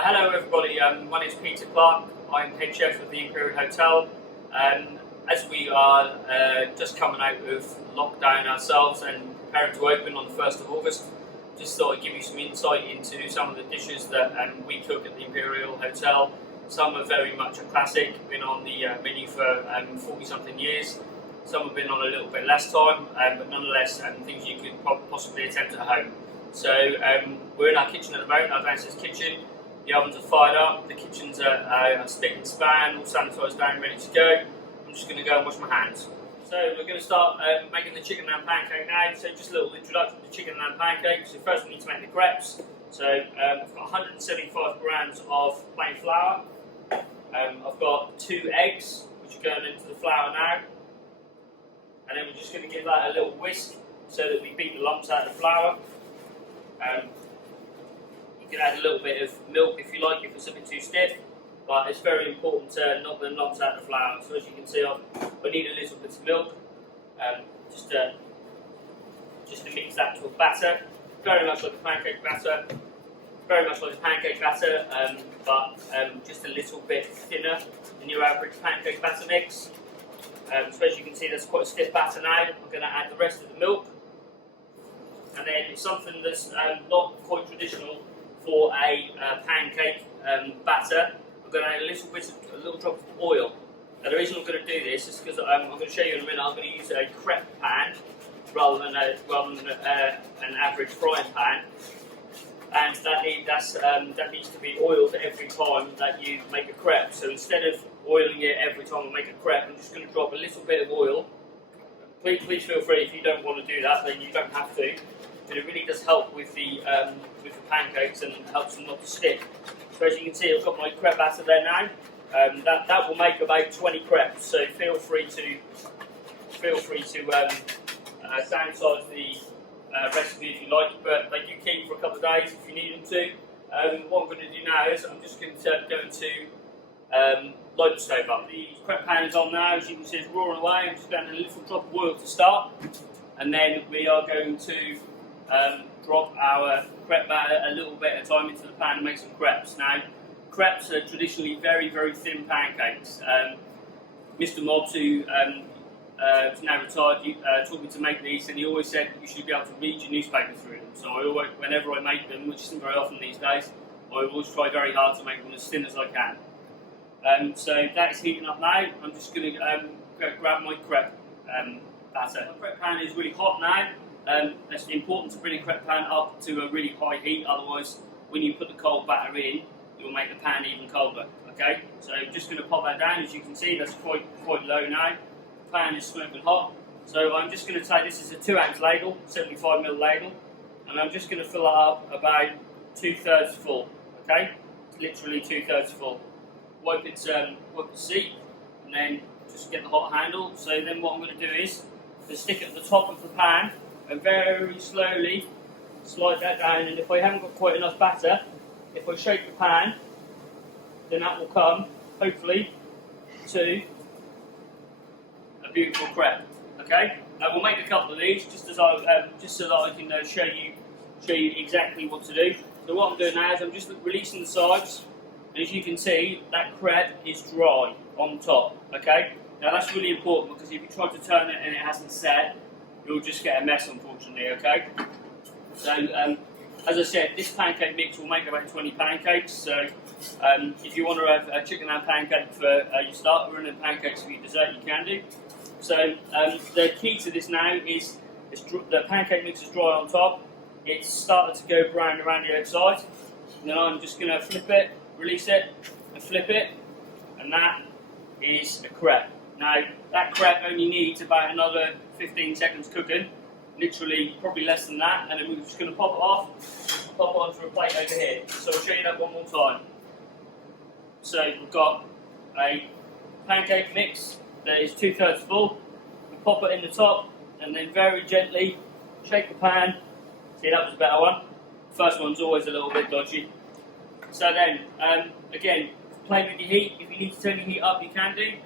Hello everybody, my name is Peter Clark. I'm head chef of the Imperial Hotel. As we are just coming out of lockdown ourselves and preparing to open on the 1st of August, just thought I'd give you some insight into some of the dishes that we cook at the Imperial Hotel. Some are very much a classic, been on the menu for 40 something years. Some have been on a little bit less time, but nonetheless things you could possibly attempt at home. So we're in our kitchen at the moment, our downstairs kitchen. The ovens are fired up, the kitchen's a spick and span, all sanitised down, ready to go. I'm just going to go and wash my hands. So we're going to start making the chicken and ham pancake now. So just a little introduction to chicken and ham pancakes. So first we need to make the crepes. So I've got 175 grams of plain flour. I've got 2 eggs, which are going into the flour now. And then we're just going to give that a little whisk so that we beat the lumps out of the flour. You can add a little bit of milk if you like, if it's a bit too stiff, but it's very important to knock the lumps out of the flour. So as you can see, I need a little bit of milk, just to mix that to a batter, very much like a pancake batter, but just a little bit thinner than your average pancake batter mix. So as you can see, that's quite a stiff batter now. I'm going to add the rest of the milk, and then it's something that's not quite traditional for a pancake batter. I'm going to add a little drop of oil. Now the reason I'm going to do this is because I'm going to show you in a minute. I'm going to use a crepe pan rather than an average frying pan, and that needs to be oiled every time that you make a crepe. So instead of oiling it every time I make a crepe, I'm just going to drop a little bit of oil. Please feel free, if you don't want to do that, then you don't have to. But it really does help with the pancakes and helps them not to stick. So as you can see, I've got my crepe batter there now. That will make about 20 crepes. So feel free to downsize the recipe if you like, but they do keep for a couple of days if you need them to. What I'm going to do now is I'm just going to light the stove up. The crepe pan is on now. As you can see, it's roaring away. I'm just going to add a little drop of oil to start, and then we are going to drop our crepe batter a little bit at a time into the pan and make some crepes. Now, crepes are traditionally very, very thin pancakes. Mr. Mobbs, who is now retired, taught me to make these, and he always said you should be able to read your newspaper through them. So I always, whenever I make them, which isn't very often these days, I always try very hard to make them as thin as I can. So that's heating up now. I'm just going to grab my crepe batter. The crepe pan is really hot now. It's important to bring a crepe pan up to a really high heat, otherwise when you put the cold batter in, you'll make the pan even colder. Okay, so I'm just going to pop that down. As you can see, that's quite low now. The pan is smoking hot. So I'm just going to take, this is a 2-ounce ladle, 75ml ladle, and I'm just going to fill it up about 2/3 full. Okay, literally 2/3 full. Wipe the seat, and then just get the hot handle. So then what I'm going to do is to stick it at the top of the pan and very slowly slide that down. And if I haven't got quite enough batter, if I shake the pan, then that will come, hopefully, to a beautiful crepe. Okay, we'll make a couple of these just so that I can show you exactly what to do. So what I'm doing now is I'm just releasing the sides. As you can see, that crepe is dry on top. Okay, now that's really important because if you try to turn it and it hasn't set, you'll just get a mess, unfortunately. Okay, so as I said, this pancake mix will make about 20 pancakes. So if you want to have a chicken and pancake for your starter and then pancakes for your dessert, you can do. So the key to this now is the pancake mix is dry on top. It's started to go brown around the outside. And then I'm just going to flip it, release it, and flip it, and that is a crepe. Now, that crepe only needs about another 15 seconds cooking, literally probably less than that, and then we're just going to pop it off, pop it onto a plate over here. So I'll show you that one more time. So we've got a pancake mix that is 2/3 full. We pop it in the top, and then very gently shake the pan. See, that was a better one. The first one's always a little bit dodgy. So then, again, play with your heat. If you need to turn your heat up, you can do.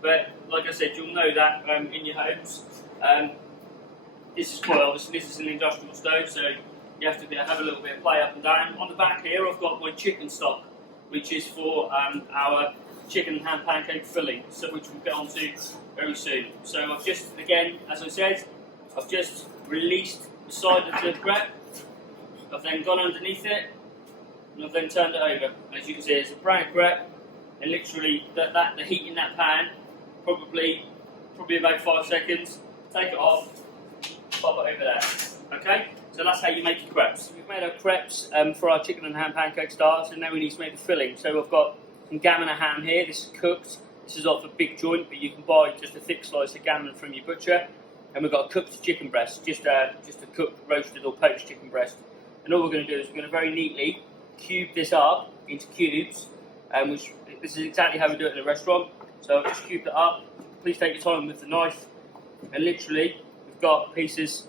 But like I said, you'll know that in your homes. This is quite obviously, this is an industrial stove, so you have to have a little bit of play up and down. On the back here, I've got my chicken stock. which is for our chicken and ham pancake filling, so which we'll get onto very soon. So I've just, again, as I said, I've just released the side of the crepe. I've then gone underneath it, and I've then turned it over. As you can see, it's a brown crepe, and literally the heat in that pan, probably about 5 seconds. Take it off, pop it over there. Okay, so that's how you make your crepes. We've made our crepes for our chicken and ham pancake starters, and now we need to make the filling. So I've got some gammon and ham here. This is cooked. This is off a big joint, but you can buy just a thick slice of gammon from your butcher. And we've got a cooked chicken breast, just a cooked, roasted or poached chicken breast. And all we're going to do is we're going to very neatly cube this up into cubes, which this is exactly how we do it in a restaurant. So I've just cubed it up. Please take your time with the knife, and literally we've got pieces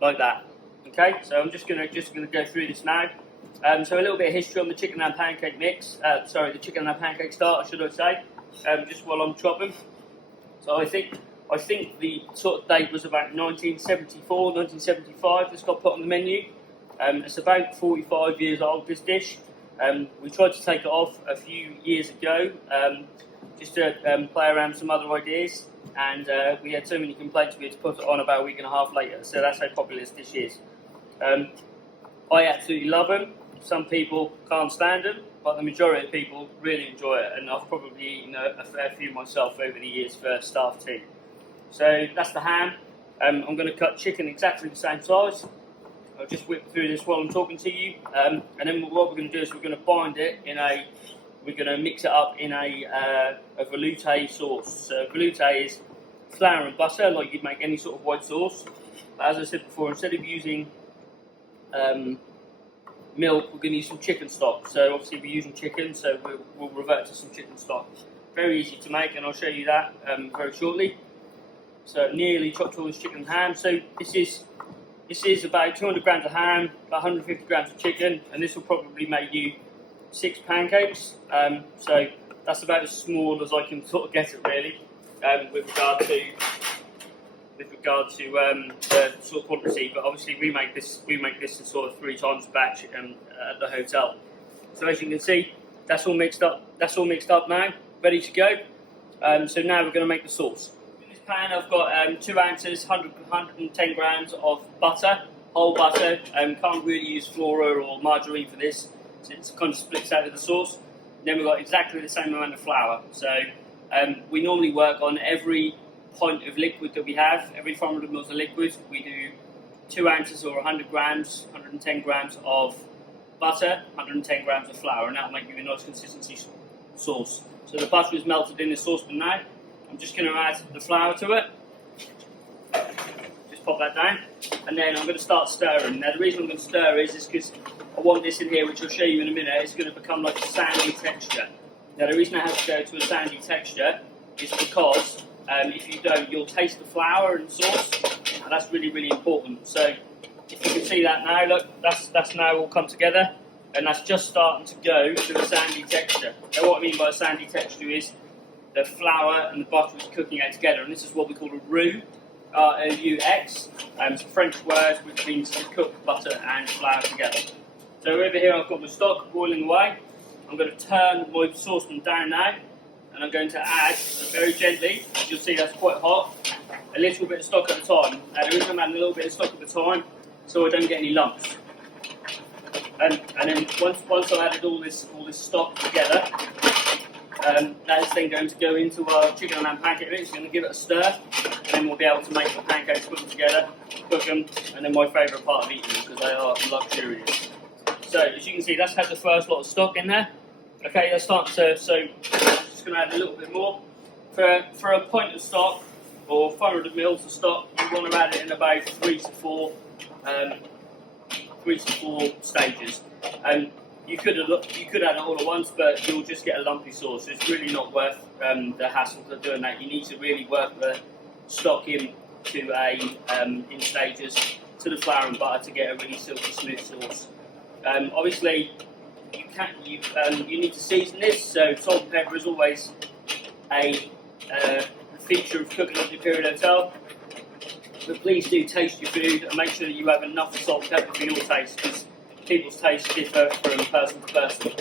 like that. Okay, so I'm just gonna go through this now. So a little bit of history on the chicken and pancake mix. The chicken and pancake starter, should I say? Just while I'm chopping. So I think the sort of date was about 1974, 1975. This got put on the menu. It's about 45 years old. This dish. We tried to take it off a few years ago, just to play around with some other ideas. And we had so many complaints we had to put it on about a week and a half later. So that's how popular this dish is. I absolutely love them. Some people can't stand them, but the majority of people really enjoy it. And I've probably eaten a fair few myself over the years for staff too. So that's the ham. I'm going to cut chicken exactly the same size. I'll just whip through this while I'm talking to you. And then what we're going to do is we're going to bind it we're going to mix it up in a velouté sauce. So velouté is flour and butter, like you'd make any sort of white sauce. But as I said before, instead of using milk, we're going to use some chicken stock. So obviously we're using chicken, so we'll revert to some chicken stock. Very easy to make, and I'll show you that very shortly. So nearly chopped all this chicken and ham. So this is about 200 grams of ham, about 150 grams of chicken, and this will probably make you 6 pancakes. So that's about as small as I can sort of get it really, with regard to the sort of quantity. But obviously we make this in sort of 3 times a batch at the hotel. So as you can see, that's all mixed up. That's all mixed up now, ready to go. So now we're going to make the sauce. In this pan, I've got 2 ounces, 110 grams of butter, whole butter. Can't really use flour or margarine for this. So it kind of splits out of the sauce. And then we've got exactly the same amount of flour. So we normally work on every pint of liquid that we have, every 500 ml of liquid, we do 2 ounces or 100 grams, 110 grams of butter, 110 grams of flour, and that'll make you a nice consistency sauce. So the butter is melted in the saucepan now. I'm just going to add the flour to it. Just pop that down, and then I'm going to start stirring. Now the reason I'm going to stir is because I want this in here, which I'll show you in a minute. It's going to become like a sandy texture. Now the reason I have to go to a sandy texture is because if you don't, you'll taste the flour and sauce, and that's really, really important. So if you can see that now, look, that's now all come together, and that's just starting to go to a sandy texture. Now what I mean by a sandy texture is the flour and the butter is cooking out together, and this is what we call a roux, R-O-U-X. It's a French word which means to cook butter and flour together. So over here I've got my stock boiling away. I'm going to turn my saucepan down now, and I'm going to add, very gently, you'll see that's quite hot, a little bit of stock at a time. Now the reason I'm adding a little bit of stock at a time, so I don't get any lumps. And then once I've added all this stock together, that is then going to go into our chicken and ham pancake mix. We're going to give it a stir, and then we'll be able to make the pancakes, put them together, cook them, and then my favourite part of eating them, because they are luxurious. So as you can see, that's had the first lot of stock in there. Okay, that's starting to, so I'm just going to add a little bit more. For a pint of stock, or 500 ml of stock, you want to add it in about 3 to 4 stages. You could add it all at once, but you'll just get a lumpy sauce. So it's really not worth the hassle of doing that. You need to really work the stock in stages to the flour and butter to get a really silky smooth sauce. Obviously, you need to season this. So salt and pepper is always a feature of cooking at the Imperial Hotel. But please do taste your food and make sure that you have enough salt and pepper for your taste, because people's tastes differ from person to person.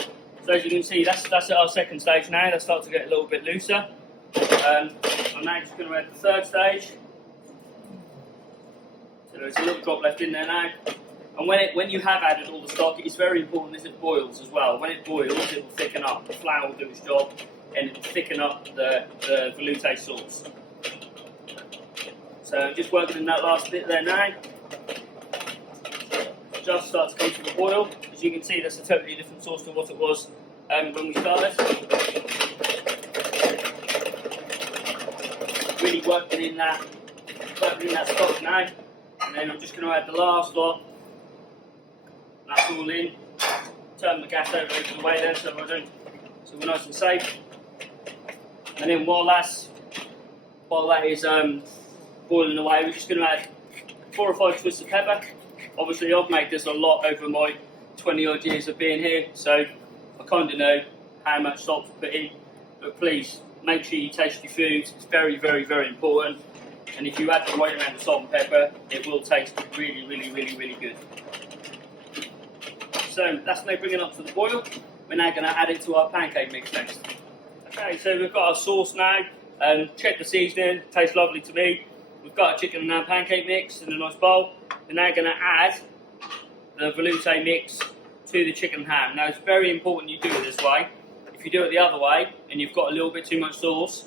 So as you can see, that's at our second stage now. That starts to get a little bit looser. I'm now just going to add the third stage. So there's a little drop left in there now. And when you have added all the stock, it's very important that it boils as well. When it boils, it will thicken up. The flour will do its job, and it will thicken up the velouté sauce. So I'm just working in that last bit there now. Just starts to come to the boil. As you can see, that's a totally different sauce to what it was when we started. Really working in that stock now. And then I'm just going to add the last lot. That's all in. Turn the gas over the way there so we're nice and safe. And then while that is boiling away, we're just going to add 4 or 5 twists of pepper. Obviously, I've made this a lot over my 20 odd years of being here, so I kind of know how much salt to put in. But please make sure you taste your food. It's very, very, very important. And if you add the right amount of salt and pepper, it will taste really, really, really, really good. So that's now bringing up to the boil. We're now going to add it to our pancake mix next. Okay, so we've got our sauce now. Check the seasoning, tastes lovely to me. We've got our chicken and ham pancake mix in a nice bowl. We're now going to add the velouté mix to the chicken and ham. Now it's very important you do it this way. If you do it the other way and you've got a little bit too much sauce,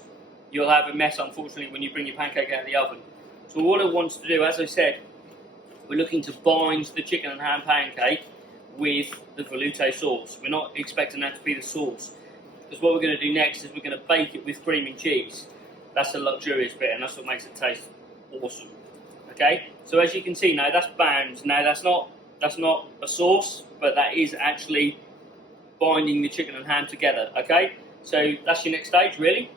you'll have a mess, unfortunately, when you bring your pancake out of the oven. So all it wants to do, as I said, we're looking to bind the chicken and ham pancake with the velouté sauce. We're not expecting that to be the sauce, because what we're going to do next is we're going to bake it with cream and cheese. That's the luxurious bit, and that's what makes it taste awesome. Okay, so as you can see now, that's bound. Now that's not a sauce, but that is actually binding the chicken and ham together. Okay, so that's your next stage, really.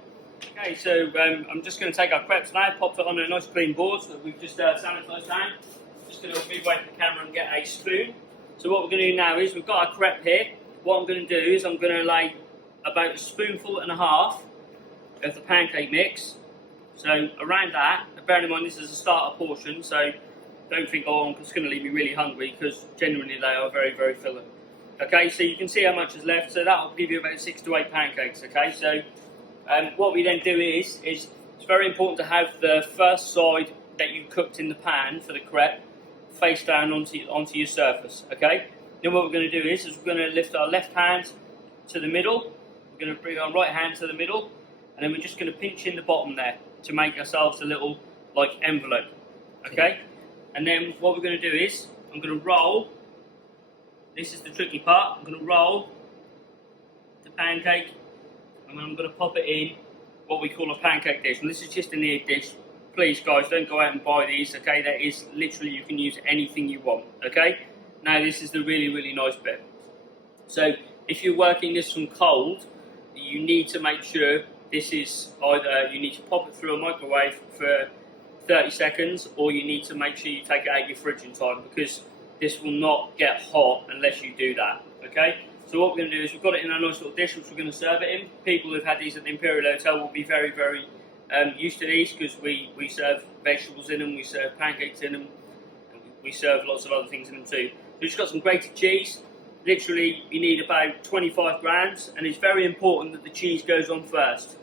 Okay, so I'm just going to take our crepes now, pop it on a nice clean board that we've just sanitised down. Just going to move away from the camera and get a spoon. So what we're going to do now is we've got our crepe here. What I'm going to do is I'm going to lay about a spoonful and a half of the pancake mix. So around that, bearing in mind this is a starter portion, so don't think, oh, it's going to leave me really hungry, because genuinely they are very, very filling. Okay, so you can see how much is left, so that will give you about 6 to 8 pancakes. Okay, so what we then do is it's very important to have the first side that you cooked in the pan for the crepe face down onto your surface. Okay, then what we're going to do is we're going to lift our left hand to the middle, we're going to bring our right hand to the middle, and then we're just going to pinch in the bottom there to make ourselves a little like envelope. Okay, and then what we're going to do is I'm going to roll. This is the tricky part. I'm going to roll the pancake, and then I'm going to pop it in what we call a pancake dish. And this is just an egg dish. Please, guys, don't go out and buy these. Okay, that is literally, you can use anything you want. Okay, now this is the really, really nice bit. So if you're working this from cold, you need to make sure this is either you need to pop it through a microwave for 30 seconds, or you need to make sure you take it out of your fridge in time, because this will not get hot unless you do that. Okay, so what we're going to do is we've got it in a nice little dish which we're going to serve it in. People who've had these at the Imperial Hotel will be very, very used to these, because we serve vegetables in them, we serve pancakes in them, and we serve lots of other things in them too. We've just got some grated cheese. Literally, you need about 25 grams, and it's very important that the cheese goes on first.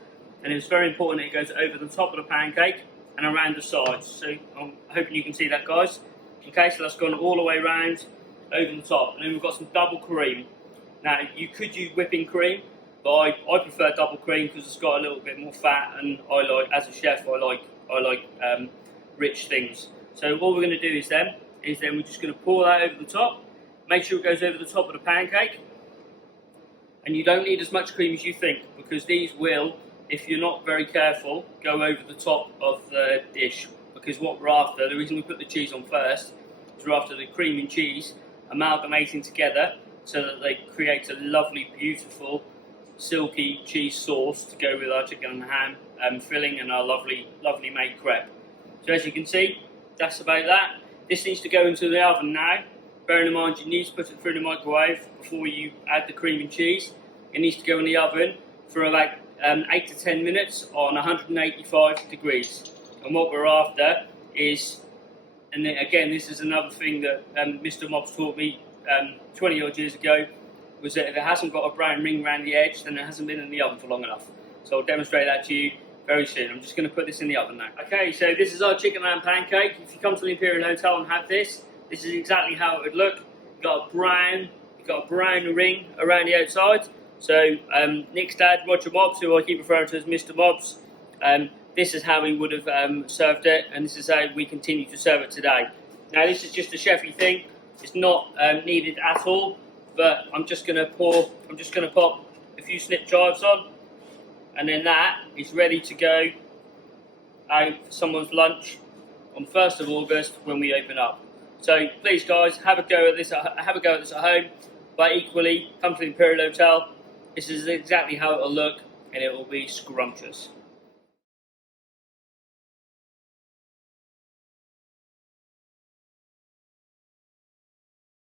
And it's very important that it goes over the top of the pancake and around the sides. So I'm hoping you can see that, guys. Okay, so that's gone all the way around, over the top. And then we've got some double cream. Now, you could use whipping cream, but I prefer double cream because it's got a little bit more fat, and I like, as a chef, I like rich things. So what we're going to do is then we're just going to pour that over the top. Make sure it goes over the top of the pancake. And you don't need as much cream as you think, because these will, if you're not very careful, go over the top of the dish. Because what we're after, the reason we put the cheese on first, is we're after the cream and cheese amalgamating together so that they create a lovely, beautiful, silky cheese sauce to go with our chicken and ham filling and our lovely, lovely made crepe. So as you can see, that's about that. This needs to go into the oven now. Bearing in mind, you need to put it through the microwave before you add the cream and cheese. It needs to go in the oven for about 8 to 10 minutes on 185 degrees. And what we're after is, and then again, this is another thing that Mr. Mobbs taught me 20 odd years ago. was that if it hasn't got a brown ring around the edge, then it hasn't been in the oven for long enough. So I'll demonstrate that to you very soon. I'm just going to put this in the oven now. Okay, so this is our chicken and ham pancake. If you come to the Imperial Hotel and have this, this is exactly how it would look. You've got a brown ring around the outside. So Nick's dad, Roger Mobbs, who I keep referring to as Mr. Mobbs, this is how he would have served it, and this is how we continue to serve it today. Now this is just a chefy thing. It's not needed at all, but I'm just going to pop a few snip chives on, and then that is ready to go out for someone's lunch on 1st of August when we open up. So please, guys, have a go at this at home, but equally come to the Imperial Hotel. This is exactly how it will look, and it will be scrumptious.